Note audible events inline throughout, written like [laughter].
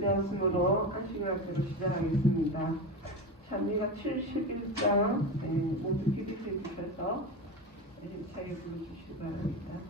되었으므로 안식일학교로 시작하겠습니다. 찬미가 71장 네, 모두 기립해 주셔서 힘차게 불러주시기 바랍니다.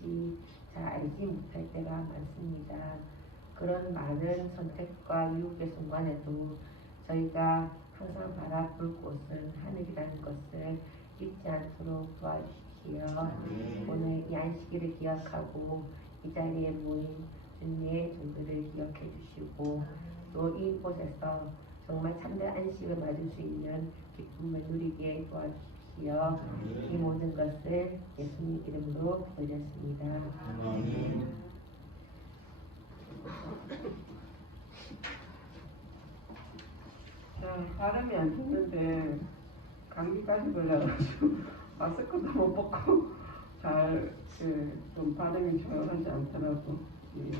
될지 잘 알지 못할 때가 많습니다. 그런 많은 선택과 유혹의 순간에도 저희가 항상 바라볼 곳은 하늘이라는 것을 잊지 않도록 도와주시기요. 오늘 이 안식일을 기억하고 이 자리에 모인 주님의 종들을 기억해 주시고 또 이곳에서 정말 참된 안식을 맞을 수 있는 기쁨을 누리게 도와주 십시오. 이 모든 것을 예수님 이름으로 올렸습니다. 자, 발음이 안 좋는데 감기까지 걸려가지고 마스크도 못 벗고 잘좀 발음이 조용하지 않더라고. 예,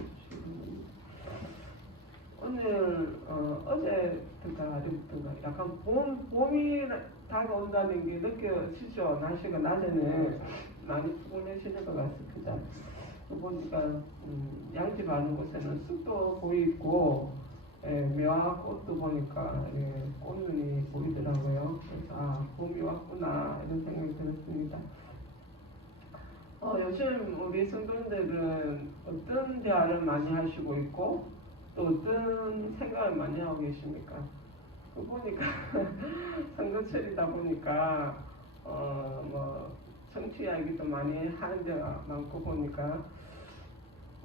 오늘 어, 어제부터가 어제부터가 약간 봄 봄이 다가온다는 게 느껴지죠. 날씨가 낮에는 많이 푸근해지는 것 같습니다. 또 보니까 음, 양지 많은 곳에는 숲도 보이고 예, 묘화 꽃도 보니까 예, 꽃눈이 보이더라고요. 그래서 아 봄이 왔구나 이런 생각이 들었습니다. 어, 요즘 우리 성도님들은 어떤 대화를 많이 하시고 있고 또 어떤 생각을 많이 하고 계십니까? 그 보니까 [laughs] 선거철이다 보니까 어 뭐 정치 이야기도 많이 하는 데가 많고 보니까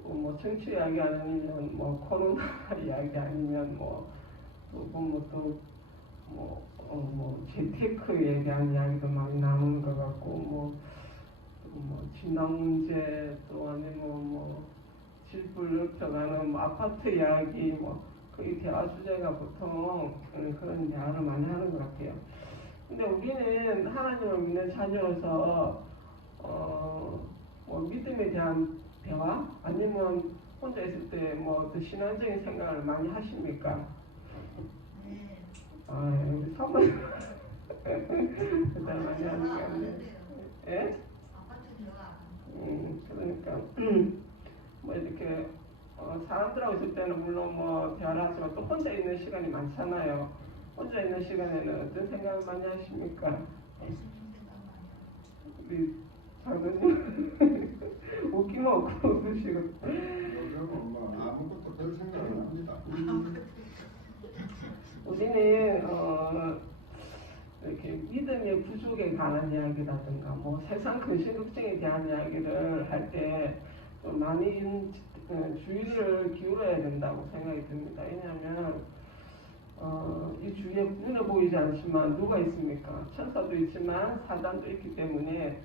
어, 뭐 정치 이야기 아니면 뭐 코로나 [laughs] 이야기 아니면 뭐또뭐또뭐 뭐, 어, 뭐 재테크에 대한 이야기도 많이 나오는 것 같고 뭐, 또뭐 진학 문제 또 아니면 뭐 질불 넓혀가는 뭐 아파트 이야기 뭐 거의 대화 주제가 보통 그런, 대화를 많이 하는 것 같아요. 근데 우리는 하나님을 믿는 자녀여서 어 뭐 믿음에 대한 대화 아니면 혼자 있을 때뭐 어떤 신앙적인 생각을 많이 하십니까? 아 우리 사모님 많이 하는 게. 예? 음 그러니까 [clears throat] 뭐 이렇게 어, 사람들하고 있을 때는 물론 뭐 대화를 하지만 또 혼자 있는 시간이 많잖아요. 혼자 있는 시간에는 어떤 생각을 많이 하십니까? 우리 장로님 [laughs] 웃기면 없고 웃으시고 뭐 아무것도 별 생각을 안 합니다. [laughs] 우리는 어, 이렇게 믿음의 부족에 관한 이야기라든가 뭐 세상 근심 걱정에 대한 이야기를 할 때 좀 많이 어, 주의를 기울여야 된다고 생각이 듭니다. 왜냐하면 어, 이 주위에 눈에 보이지 않지만 누가 있습니까? 천사도 있지만 사단도 있기 때문에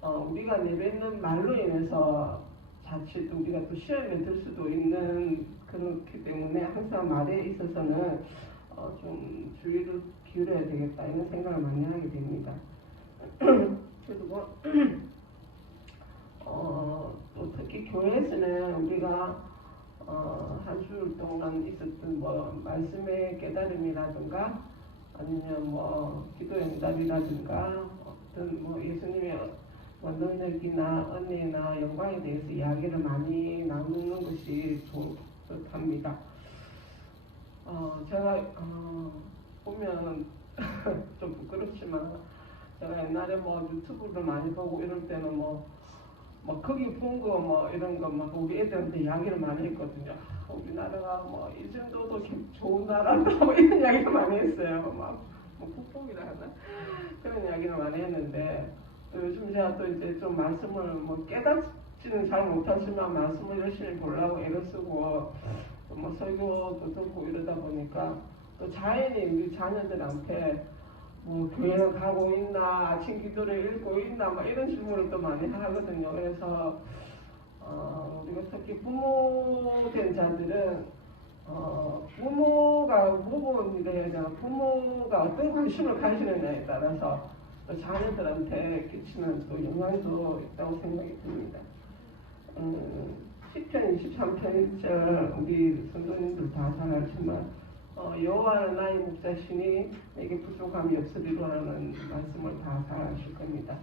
어, 우리가 내뱉는 말로 인해서 자칫 우리가 또 시험에 들 수도 있는 그렇기 때문에 항상 말에 있어서는 어, 좀 주의를 기울여야 되겠다 이런 생각을 많이 하게 됩니다. [clears throat] 그리고 [clears throat] 어, 또 특히 교회에서는 우리가 어, 한주 동안 있었던 뭐 말씀의 깨달음이라든가 아니면 뭐 기도 응답이라든가 어떤 뭐 예수님의 뭐 능력이나 은혜나 영광에 대해서 이야기를 많이 나누는 것이 좋답니다. 어, 제가 어, 보면 [laughs] 좀 부끄럽지만 제가 옛날에 뭐 유튜브를 많이 보고 이럴 때는 뭐, 뭐 거기 본거 뭐 이런 거막 우리 애들한테 이야기를 많이 했거든요. 아, 우리나라가 뭐 이 정도도 기- 좋은 나라다 뭐 이런 이야기를 많이 했어요. 막뭐 북복이라 하나 그런 이야기를 많이 했는데 또 요즘 제가 또 이제 좀 말씀을 뭐 깨닫지는 잘 못하지만 말씀을 열심히 보려고 애를 쓰고 또뭐 설교도 듣고 이러다 보니까 또 자연히 우리 자녀들한테 뭐 교회 가고 있나 아침 기도를 읽고 있나 막 이런 질문을 또 많이 하거든요. 그래서 어, 우리가 특히 부모된 자들은 어, 부모가 되나 부모가 어떤 관심을 가지느냐에 따라서 또 자녀들한테 끼치는 또 영향도 있다고 생각이 듭니다. 음, 10편, 23편 1절 우리 성도님들 다 잘 알지만 어, 여호와는 나의 목자시니 내게 부족함이 없으리로라는 말씀을 다 잘 아실 겁니다.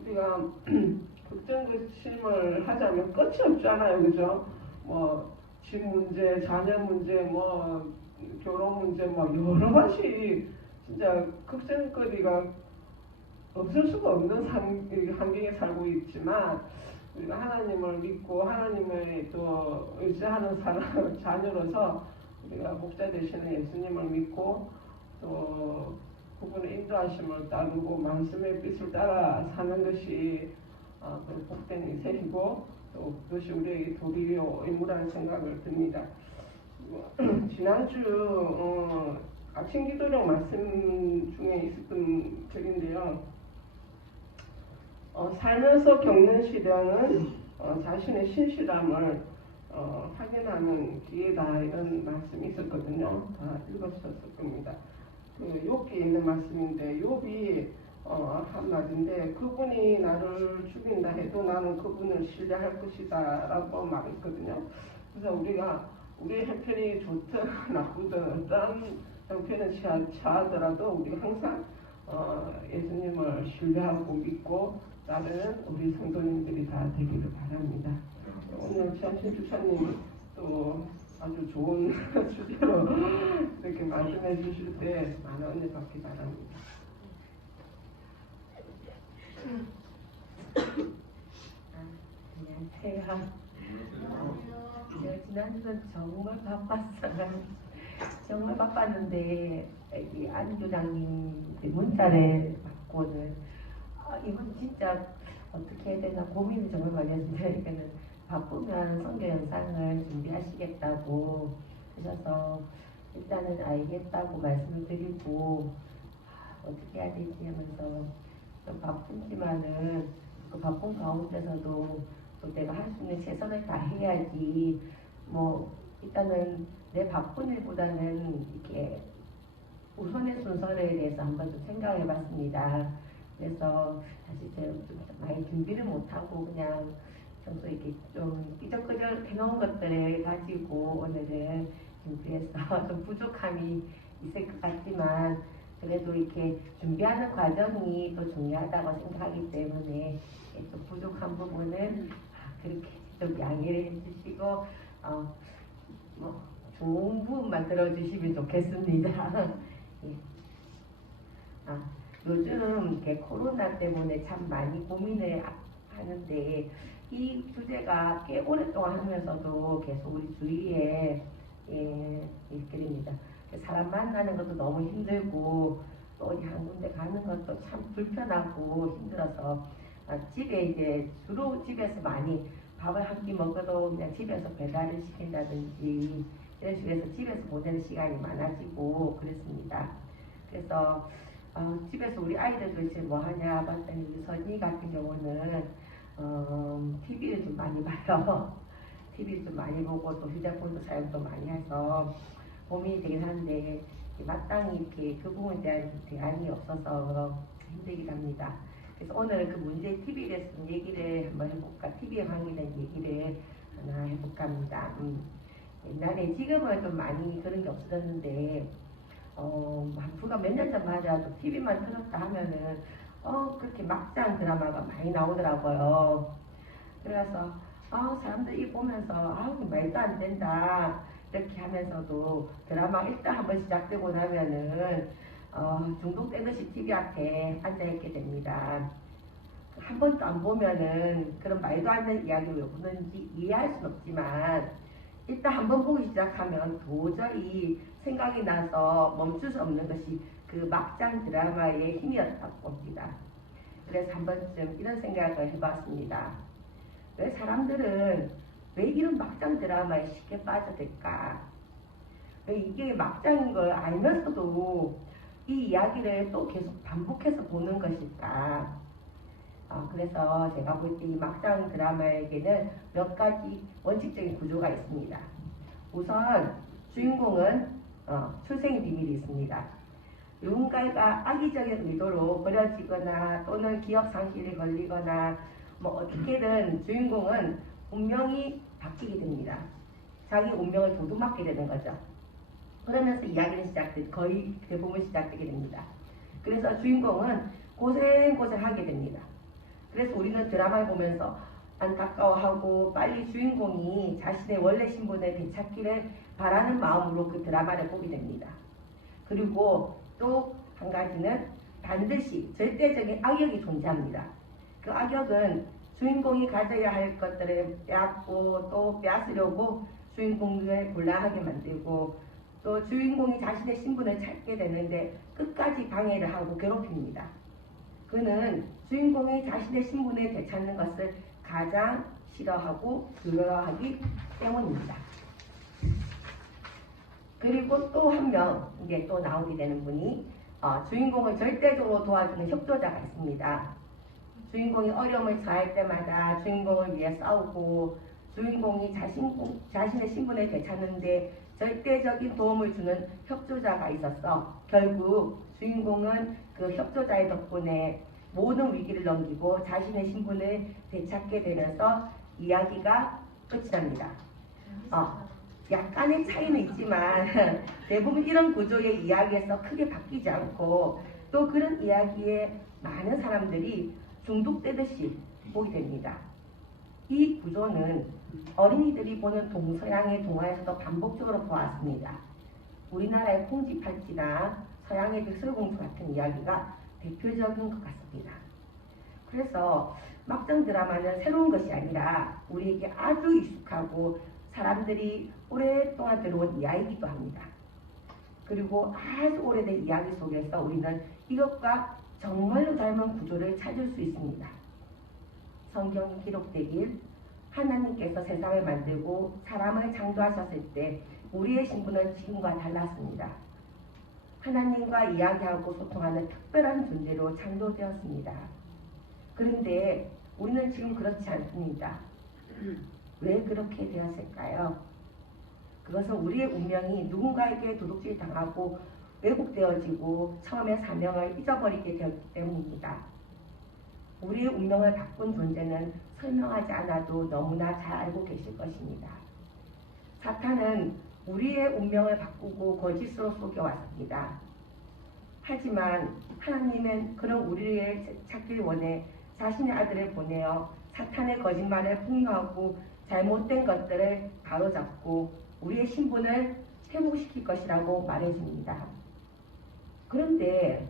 우리가 [clears throat] 걱정심을 하자면 끝이 없잖아요, 그죠? 뭐 집 문제, 자녀 문제, 뭐 결혼 문제, 뭐 여러 가지 진짜 걱정거리가 없을 수가 없는 상- 환경에 살고 있지만 우리가 하나님을 믿고 하나님을 또 의지하는 사람 [laughs] 자녀로서 우리가 목자 되시는 예수님을 믿고 또 그분의 인도하심을 따르고 말씀의 뜻을 따라 사는 것이 어, 그 복된 인생이고 또 그것이 우리에게 도리요 의무라는 생각을 듭니다. [clears throat] 지난주 어, 아침 기도령 말씀 중에 있었던 글인데요. 어, 살면서 겪는 시련은 어, 자신의 신실함을 어, 확인하는 기회다 이런 말씀이 있었거든요. 다 읽었었을 겁니다. 그 욥기에 있는 말씀인데 욥이 어, 한 말인데 그분이 나를 죽인다 해도 나는 그분을 신뢰할 것이다 라고 말했거든요. 그래서 우리가 우리 형편이 좋든 나쁘든 어떤 형편을 취하, 취하더라도 우리 항상 어, 예수님을 신뢰하고 믿고 따르는 우리 성도님들이 다 되기를 바랍니다. 오늘 최한신 주사님 또 아주 좋은 [laughs] 주제로 이렇게 말씀해 주실 때 많은 은혜 받기 바랍니다. 안녕하세요. 제가 지난주는 정말 바빴어요. 정말 바빴는데 이 안교장님 문자를 받고는 아, 이건 진짜 어떻게 해야 되나 고민을 정말 많이 했습니다. 그러니까는 바쁘면 선교 영상을 준비하시겠다고 하셔서 일단은 알겠다고 말씀을 드리고 아, 어떻게 해야 되지 하면서 좀 바쁜지만은 그 바쁜 가운데서도 또 내가 할 수 있는 최선을 다해야지 뭐 일단은 내 바쁜 일보다는 이렇게 우선의 순서에 대해서 한번 좀 생각해 봤습니다. 그래서 사실 제가 좀 많이 준비를 못하고 그냥 평소 이렇게 좀 삐적삐적 해놓은 것들을 가지고 오늘은 준비해서 [laughs] 좀 부족함이 있을 것 같지만 그래도 이렇게 준비하는 과정이 또 중요하다고 생각하기 때문에 또 부족한 부분은 아, 그렇게 좀 양해를 해주시고 어, 뭐 좋은 부분만 들어주시면 좋겠습니다. [laughs] 예. 아, 요즘 이렇게 코로나 때문에 참 많이 고민을 하- 하는데 이 주제가 꽤 오랫동안 하면서도 계속 우리 주위에 예, 됩니다. 사람 만나는 것도 너무 힘들고 또 어디 한 군데 가는 것도 참 불편하고 힘들어서 아, 집에 이제 주로 집에서 많이 밥을 한 끼 먹어도 그냥 집에서 배달을 시킨다든지 이런 식으로 집에서 보내는 시간이 많아지고 그랬습니다. 그래서 어, 집에서 우리 아이들도 이제 뭐 하냐 봤더니 선이 같은 경우는 어, TV를 좀 많이 봐요. [laughs] TV를 좀 많이 보고 또 휴대폰도 사용도 많이 해서 고민이 되긴 한데 마땅히 이렇게 그 부분에 대한 대안이 없어서 힘들긴 합니다. 그래서 오늘 그 문제 TV에 좀 얘기를 한번 해볼까, TV에 관계된 얘기를 하나 해볼까 합니다. 음, 옛날에 지금은 좀 많이 그런 게 없어졌는데 어, 한 불과 몇 년 전만 하더라도 TV만 틀었다 하면은 어 그렇게 막장 드라마가 많이 나오더라고요. 그래서 아 사람들이 보면서 아 말도 안 된다 이렇게 하면서도 드라마 일단 한번 시작되고 나면은 어, 중독되듯이 TV 앞에 앉아 있게 됩니다. 한 번도 안 보면은 그런 말도 안 되는 이야기를 왜 보는지 이해할 수는 없지만 일단 한 번 보기 시작하면 도저히 생각이 나서 멈출 수 없는 것이 그 막장 드라마의 힘이었다고 봅니다. 그래서 한 번쯤 이런 생각을 해봤습니다. 왜 사람들은 왜 이런 막장 드라마에 쉽게 빠져들까? 왜 이게 막장인 걸 알면서도 이 이야기를 또 계속 반복해서 보는 것일까? 아, 그래서 제가 볼 때 이 막장 드라마에게는 몇 가지 원칙적인 구조가 있습니다. 우선 주인공은 어, 출생 비밀이 있습니다. 누군가가 악의적인 의도로 버려지거나 또는 기억 상실에 걸리거나 뭐 어떻게든 주인공은 운명이 바뀌게 됩니다. 자기 운명을 도둑맞게 되는 거죠. 그러면서 이야기는 시작돼 거의 대부분 시작되게 됩니다. 그래서 주인공은 고생고생하게 됩니다. 그래서 우리는 드라마를 보면서 안타까워하고 빨리 주인공이 자신의 원래 신분을 되찾기를 바라는 마음으로 그 드라마를 보게 됩니다. 그리고 또 한 가지는 반드시 절대적인 악역이 존재합니다. 그 악역은 주인공이 가져야 할 것들을 빼앗고 또 빼앗으려고 주인공을 곤란하게 만들고 또 주인공이 자신의 신분을 찾게 되는데 끝까지 방해를 하고 괴롭힙니다. 그는 주인공이 자신의 신분을 되찾는 것을 가장 싫어하고 두려워하기 때문입니다. 그리고 또 한 명 이제 또 나오게 되는 분이 어, 주인공을 절대적으로 도와주는 협조자가 있습니다. 주인공이 어려움을 처할 때마다 주인공을 위해 싸우고 주인공이 자신, 자신의 신분을 되찾는데 절대적인 도움을 주는 협조자가 있었어. 결국 주인공은 그 협조자의 덕분에 모든 위기를 넘기고 자신의 신분을 되찾게 되면서 이야기가 끝이 납니다. 어, 약간의 차이는 있지만 [laughs] 대부분 이런 구조의 이야기에서 크게 바뀌지 않고 또 그런 이야기에 많은 사람들이 중독되듯이 보게 됩니다. 이 구조는 어린이들이 보는 동서양의 동화에서도 반복적으로 보았습니다. 우리나라의 콩쥐팔찌나 서양의 백설공주 같은 이야기가 대표적인 것 같습니다. 그래서 막장 드라마는 새로운 것이 아니라 우리에게 아주 익숙하고 사람들이 오랫동안 들어온 이야기이기도 합니다. 그리고 아주 오래된 이야기 속에서 우리는 이것과 정말로 닮은 구조를 찾을 수 있습니다. 성경이 기록되길 하나님께서 세상을 만들고 사람을 창조하셨을 때 우리의 신분은 지금과 달랐습니다. 하나님과 이야기하고 소통하는 특별한 존재로 창조되었습니다. 그런데 우리는 지금 그렇지 않습니다. 왜 그렇게 되었을까요? 그것은 우리의 운명이 누군가에게 도둑질 당하고 왜곡되어지고 처음에 사명을 잊어버리게 되었기 때문입니다. 우리의 운명을 바꾼 존재는 설명하지 않아도 너무나 잘 알고 계실 것입니다. 사탄은 우리의 운명을 바꾸고 거짓으로 속여왔습니다. 하지만 하나님은 그런 우리를 찾길 원해 자신의 아들을 보내어 사탄의 거짓말을 폭로하고 잘못된 것들을 바로잡고 우리의 신분을 회복시킬 것이라고 말해줍니다. 그런데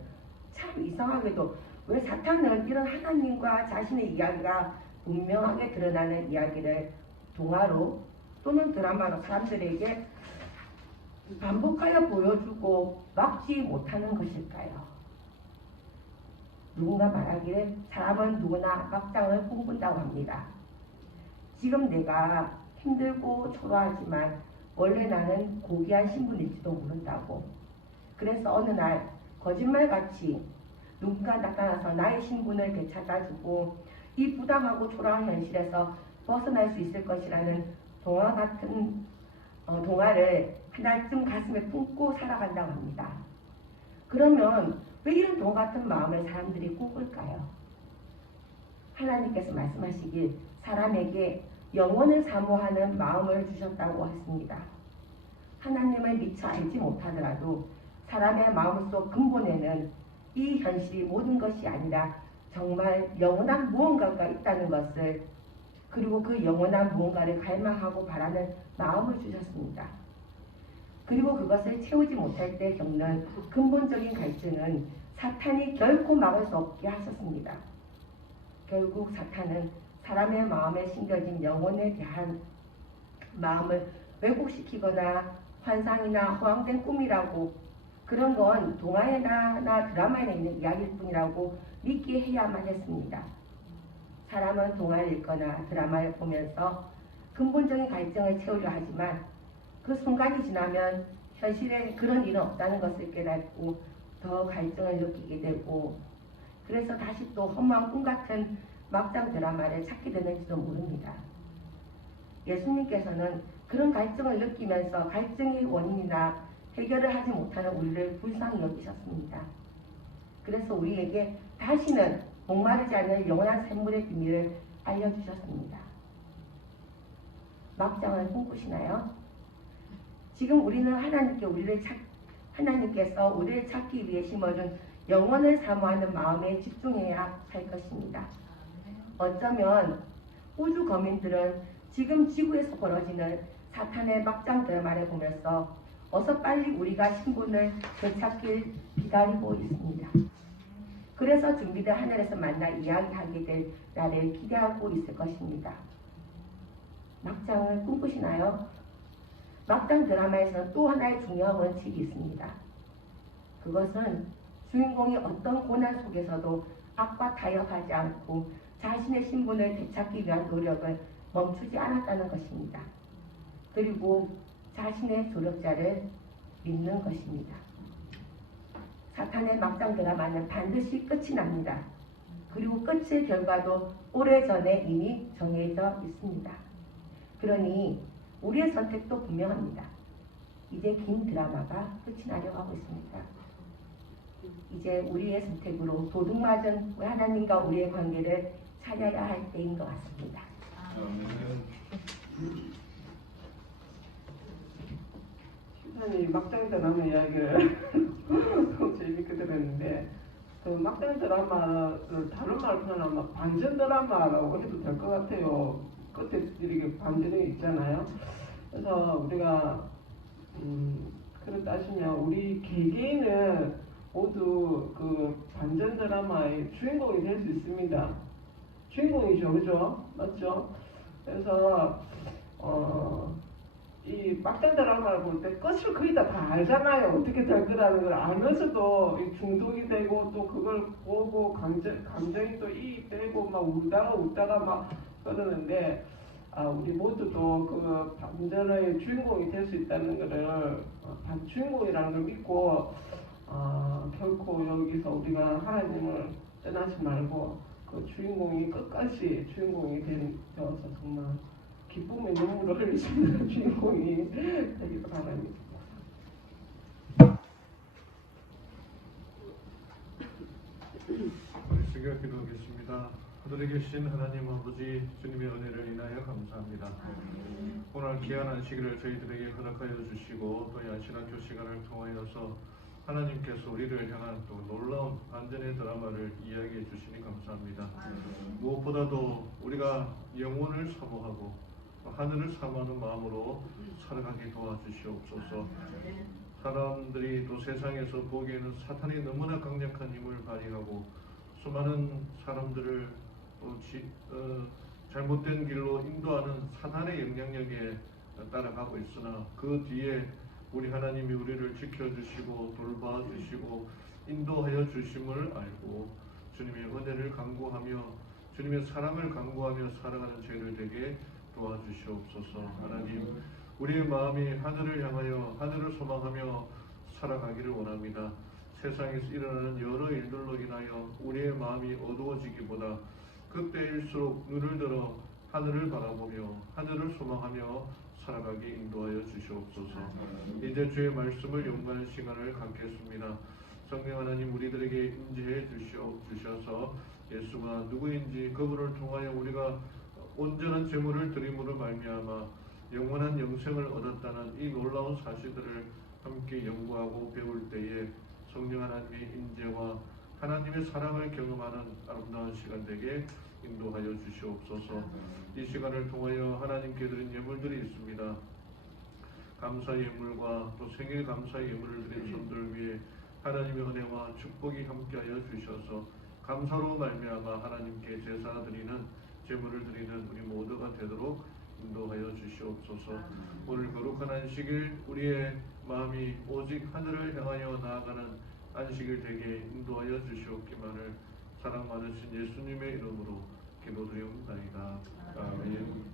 참 이상하게도 왜 사탄은 이런 하나님과 자신의 이야기가 분명하게 드러나는 이야기를 동화로 또는 드라마로 사람들에게 반복하여 보여주고 막지 못하는 것일까요? 누군가 말하기를 사람은 누구나 막장을 꿈꾼다고 합니다. 지금 내가 힘들고 초라하지만 원래 나는 고귀한 신분일지도 모른다고. 그래서 어느 날 거짓말같이 누군가 나타나서 나의 신분을 되찾아주고 이 부당하고 초라한 현실에서 벗어날 수 있을 것이라는 동화 같은 어, 동화를 하나쯤 가슴에 품고 살아간다고 합니다. 그러면 왜 이런 동화 같은 마음을 사람들이 꿈꿀까요? 하나님께서 말씀하시길 사람에게 영혼을 사모하는 마음을 주셨다고 했습니다. 하나님을 미처 알지 못하더라도 사람의 마음속 근본에는 이 현실이 모든 것이 아니라 정말 영원한 무언가가 있다는 것을 그리고 그 영원한 무언가를 갈망하고 바라는 마음을 주셨습니다. 그리고 그것을 채우지 못할 때 겪는 근본적인 갈증은 사탄이 결코 막을 수 없게 하셨습니다. 결국 사탄은 사람의 마음에 심겨진 영혼에 대한 마음을 왜곡시키거나 환상이나 허황된 꿈이라고 그런 건 동화에나 나 드라마에 있는 이야기일 뿐이라고 믿게 해야만 했습니다. 사람은 동화를 읽거나 드라마를 보면서 근본적인 갈증을 채우려 하지만 그 순간이 지나면 현실에 그런 일은 없다는 것을 깨닫고 더 갈증을 느끼게 되고 그래서 다시 또 험한 꿈 같은 막장 드라마를 찾게 되는지도 모릅니다. 예수님께서는 그런 갈증을 느끼면서 갈증의 원인이나 해결을 하지 못하는 우리를 불쌍히 여기셨습니다. 그래서 우리에게 다시는 목마르지 않는 영원한 샘물의 비밀을 알려주셨습니다. 막장을 꿈꾸시나요? 지금 우리는 하나님께 우리를 찾, 하나님께서 우리를 찾기 위해 심어준 영원을 사모하는 마음에 집중해야 할 것입니다. 어쩌면 우주 거민들은 지금 지구에서 벌어지는 사탄의 막장 드라마를 보면서 어서 빨리 우리가 신분을 되찾길 기다리고 있습니다. 그래서 준비된 하늘에서 만나 이야기하게 될 날을 기대하고 있을 것입니다. 막장을 꿈꾸시나요? 막장 드라마에서 또 하나의 중요한 원칙이 있습니다. 그것은 주인공이 어떤 고난 속에서도 악과 타협하지 않고 자신의 신분을 되찾기 위한 노력을 멈추지 않았다는 것입니다. 그리고 자신의 조력자를 믿는 것입니다. 사탄의 막장 드라마는 반드시 끝이 납니다. 그리고 끝의 결과도 오래전에 이미 정해져 있습니다. 그러니 우리의 선택도 분명합니다. 이제 긴 드라마가 끝이 나려고 하고 있습니다. 이제 우리의 선택으로 도둑맞은 하나님과 우리의 관계를 찾아야 할 때인 것 같습니다. 시선이 막장 드라마 이야기를 [laughs] 너무 재밌게 들었는데 그 막장 드라마를 다른 말로 표현하면 반전 드라마라고 해도 될 것 같아요. 끝에 이렇게 반전이 있잖아요. 그래서 우리가 음, 그렇 따지면 우리 개개인은 모두 그 반전 드라마의 주인공이 될 수 있습니다. 주인공이죠, 그죠? 맞죠? 그래서 어, 이 막장 드라마를 볼 때 끝을 거의 다, 다 알잖아요. 어떻게 될 거라는 걸 알면서도 이 중독이 되고 또 그걸 보고 감정, 감정이 또 이입되고 막 울다가 웃다가 막 그러는데 아, 우리 모두도 그 반전의 주인공이 될 수 있다는 것을 어, 반 주인공이라는 걸 믿고 어, 결코 여기서 우리가 하나님을 떠나지 말고 그 주인공이 끝까지 주인공이 된- 되어서 정말 기쁨의 눈물을 있는 [laughs] 주인공이 되기를 바랍니다. 우리 주여 기도하겠습니다. 하늘에 계신 하나님 아버지 주님의 은혜를 인하여 감사합니다. 오늘 귀한 시기를 저희들에게 허락하여 주시고 또 야신한 교시간을 통하여서 하나님께서 우리를 향한 또 놀라 운 반전의 드라마를 이야기해 주시니 감사합니다. 무엇보다도 우리가 영혼을 사모하고 하늘을 사모하는 마음으로 살아가게 도와주시옵소서. 사람들이 또 세상에서 보기에는 사탄이 너무나 강력한 힘을 발휘하고 수많은 사람들을 어, 지- 어, 잘못된 길로 인도하는 사탄의 영향력에 따라가고 있으나 그 뒤에 우리 하나님이 우리를 지켜주시고 돌봐주시고 인도하여 주심을 알고 주님의 은혜를 강구하며 주님의 사랑을 강구하며 살아가는 죄를 되게 도와주시옵소서 하나님 우리의 마음이 하늘을 향하여 하늘을 소망하며 살아가기를 원합니다. 세상에서 일어나는 여러 일들로 인하여 우리의 마음이 어두워지기보다 그때일수록 눈을 들어 하늘을 바라보며 하늘을 소망하며 살아가게 인도하여 주시옵소서. 이제 주의 말씀을 연구하는 시간을 갖겠습니다. 성령 하나님 우리들에게 임재해 주시오 주셔서 예수가 누구인지 그분을 통하여 우리가 온전한 제물을 드림으로 말미암아 영원한 영생을 얻었다는 이 놀라운 사실들을 함께 연구하고 배울 때에 성령 하나님의 임재와 하나님의 사랑을 경험하는 아름다운 시간 되게 인도하여 주시옵소서. 이 시간을 통하여 하나님께 드린 예물들이 있습니다. 감사 예물과 또 생일 감사 예물을 드린 손들 위에 하나님의 은혜와 축복이 함께하여 주셔서 감사로 말미암아 하나님께 제사 드리는 제물을 드리는 우리 모두가 되도록 인도하여 주시옵소서. 오늘 거룩한 안식일 우리의 마음이 오직 하늘을 향하여 나아가는 안식일 되게 인도하여 주시옵기만을 사랑 많으신 예수님의 이름으로 기도드리옵나이다. 아멘.